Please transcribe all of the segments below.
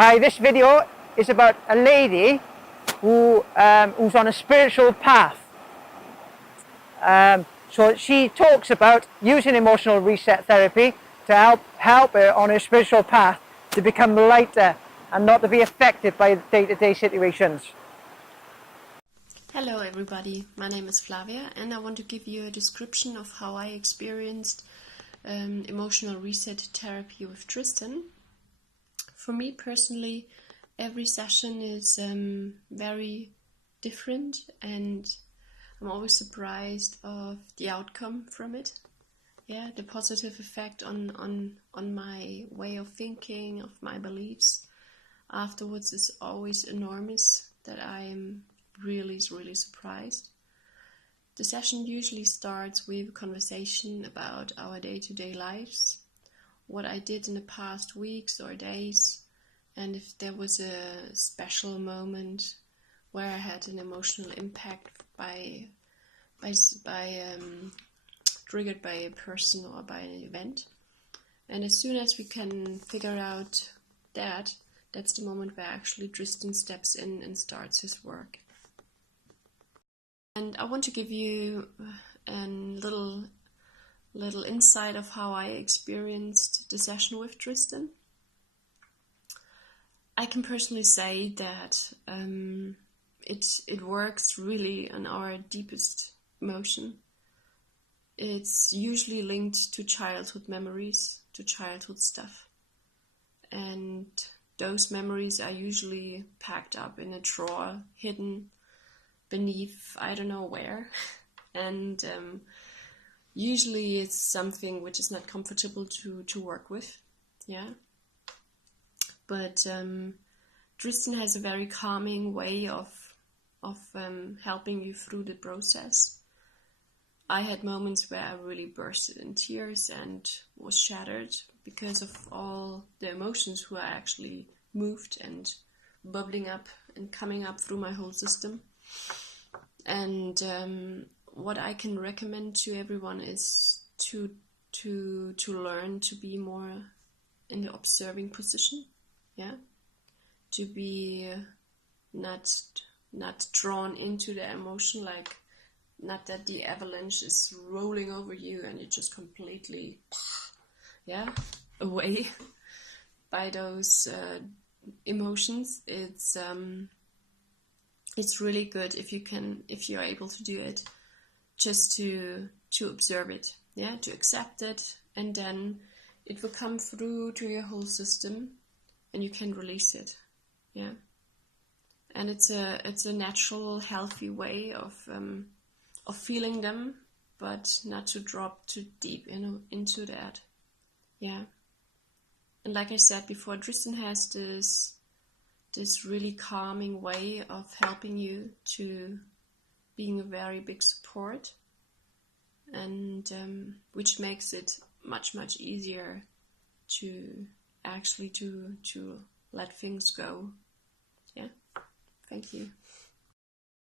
Hi, this video is about a lady who's on a spiritual path. So she talks about using emotional reset therapy to help her on her spiritual path to become lighter and not to be affected by day-to-day situations. Hello everybody, my name is Flavia and I want to give you a description of how I experienced emotional reset therapy with Tristan. For me personally, every session is very different and I'm always surprised of the outcome from it. Yeah, the positive effect on my way of thinking, of my beliefs afterwards is always enormous, that I am really surprised. The session usually starts with a conversation about our day-to-day lives, what I did in the past weeks or days, and if there was a special moment where I had an emotional impact triggered by a person or by an event. And as soon as we can figure out that's the moment where actually Tristan steps in and starts his work. And I want to give you a little insight of how I experienced the session with Tristan. I can personally say that it works really on our deepest emotion. It's usually linked to childhood memories, to childhood stuff. And those memories are usually packed up in a drawer, hidden beneath, I don't know where. And usually it's something which is not comfortable to work with. Yeah. But Tristan has a very calming way of helping you through the process. I had moments where I really bursted in tears and was shattered because of all the emotions who are actually moved and bubbling up and coming up through my whole system. And what I can recommend to everyone is to learn to be more in the observing position. Yeah, to be not drawn into the emotion, like not that the avalanche is rolling over you and you're just completely away by those emotions. It's really good if you're able to do it, just to observe it, to accept it, and then it will come through to your whole system and you can release it. And it's a natural, healthy way of feeling them, but not to drop too deep into that. And like I said before, Tristan has this really calming way of helping you to being a very big support, and which makes it much easier to actually to let things go. Thank you.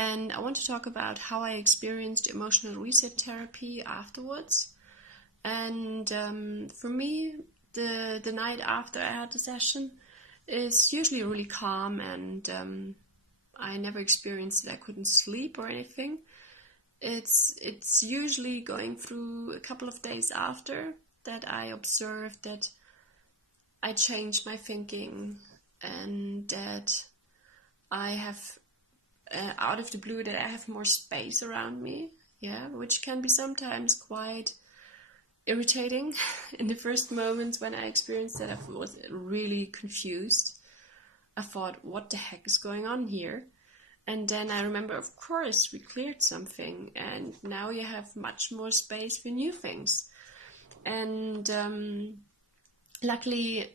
And I want to talk about how I experienced emotional reset therapy afterwards. And for me, the night after I had the session is usually really calm, and I never experienced that I couldn't sleep or anything. It's usually going through a couple of days after that I observed that I changed my thinking, and that I have out of the blue that I have more space around me, which can be sometimes quite irritating. In the first moments when I experienced that, I was really confused. I thought, what the heck is going on here? And then I remember, of course, we cleared something, and now you have much more space for new things. And luckily,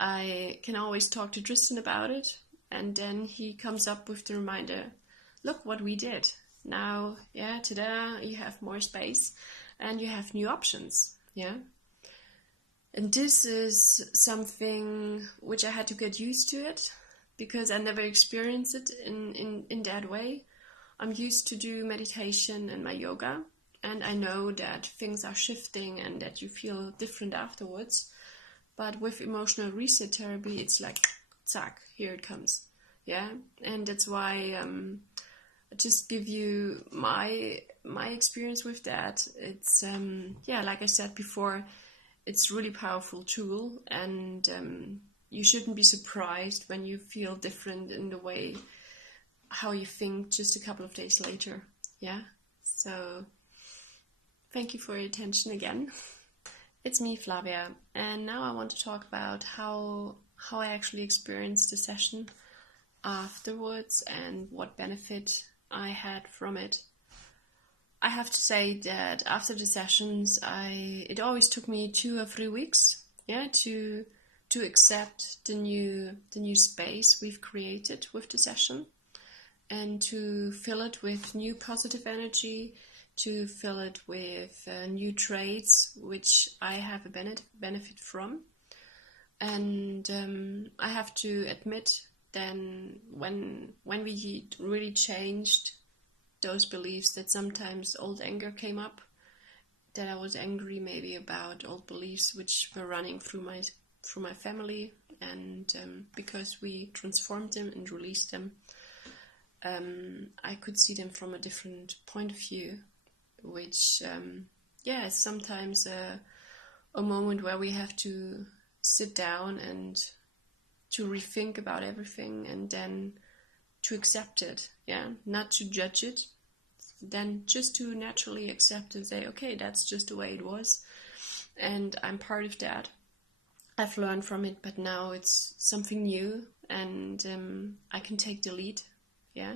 I can always talk to Tristan about it, and then he comes up with the reminder, look what we did. Now, ta-da, you have more space and you have new options. And this is something which I had to get used to it, because I never experienced it in that way. I'm used to do meditation and my yoga, and I know that things are shifting and that you feel different afterwards. But with emotional reset therapy, it's like zack, here it comes. Yeah, and that's why I just give you my experience with that. It's yeah, like I said before, it's really powerful tool, and you shouldn't be surprised when you feel different in the way how you think just a couple of days later. Yeah, so thank you for your attention again. It's me, Flavia, and now I want to talk about how I actually experienced the session afterwards and what benefit I had from it. I have to say that after the sessions, it always took me 2 or 3 weeks, yeah, to accept the new space we've created with the session, and to fill it with new positive energy, to fill it with new traits which I have a benefit from. And I have to admit, then when we really changed those beliefs, that sometimes old anger came up, that I was angry maybe about old beliefs which were running through my family, and because we transformed them and released them, I could see them from a different point of view, which yeah, is sometimes a moment where we have to sit down and to rethink about everything, and then to accept it, yeah, not to judge it, then just to naturally accept and say, okay, that's just the way it was, and I'm part of that. I've learned from it, but now it's something new, and I can take the lead, yeah,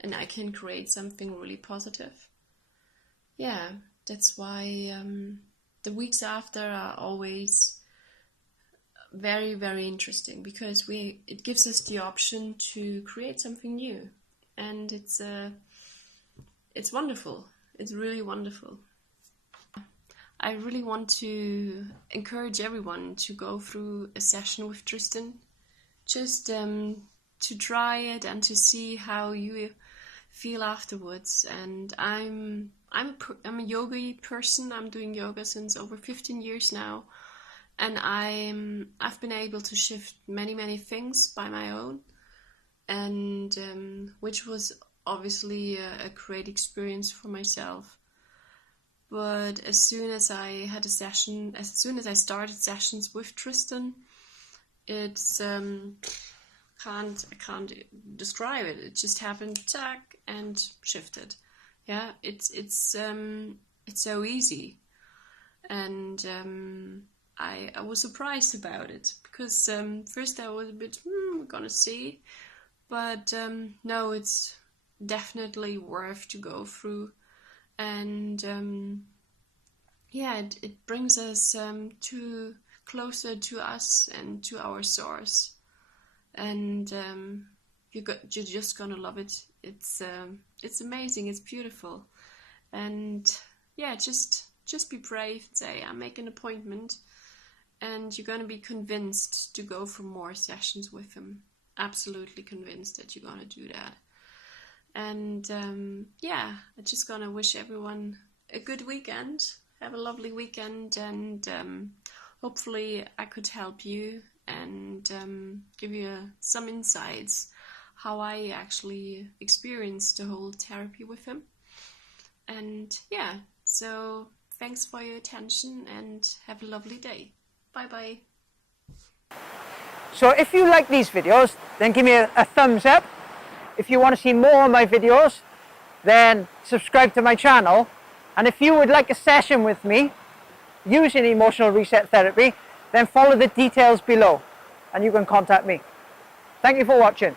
and I can create something really positive. Yeah, that's why the weeks after are always very, very interesting, because it gives us the option to create something new, and it's wonderful. It's really wonderful. I really want to encourage everyone to go through a session with Tristan, just to try it and to see how you feel afterwards. And I'm a yogi person. I'm doing yoga since over 15 years now. And I've been able to shift many things by my own, and which was obviously a great experience for myself. But as soon as I had a session, as soon as I started sessions with Tristan, it's I can't describe it. It just happened, tack, and shifted. Yeah, it's so easy, and I was surprised about it, because first I was a bit, we're gonna see, but no, it's definitely worth to go through, and yeah, it brings us closer to us and to our source, and you're just gonna love it. It's amazing. It's beautiful, and yeah, just be brave and say, I make an appointment, and you're going to be convinced to go for more sessions with him. Absolutely convinced that you're going to do that. And yeah, I'm just going to wish everyone a good weekend. Have a lovely weekend, and hopefully I could help you and give you some insights how I actually experienced the whole therapy with him. And yeah, so thanks for your attention, and have a lovely day. Bye-bye. So if you like these videos, then give me a thumbs up. If you want to see more of my videos, then subscribe to my channel. And if you would like a session with me using emotional reset therapy, then follow the details below and you can contact me. Thank you for watching.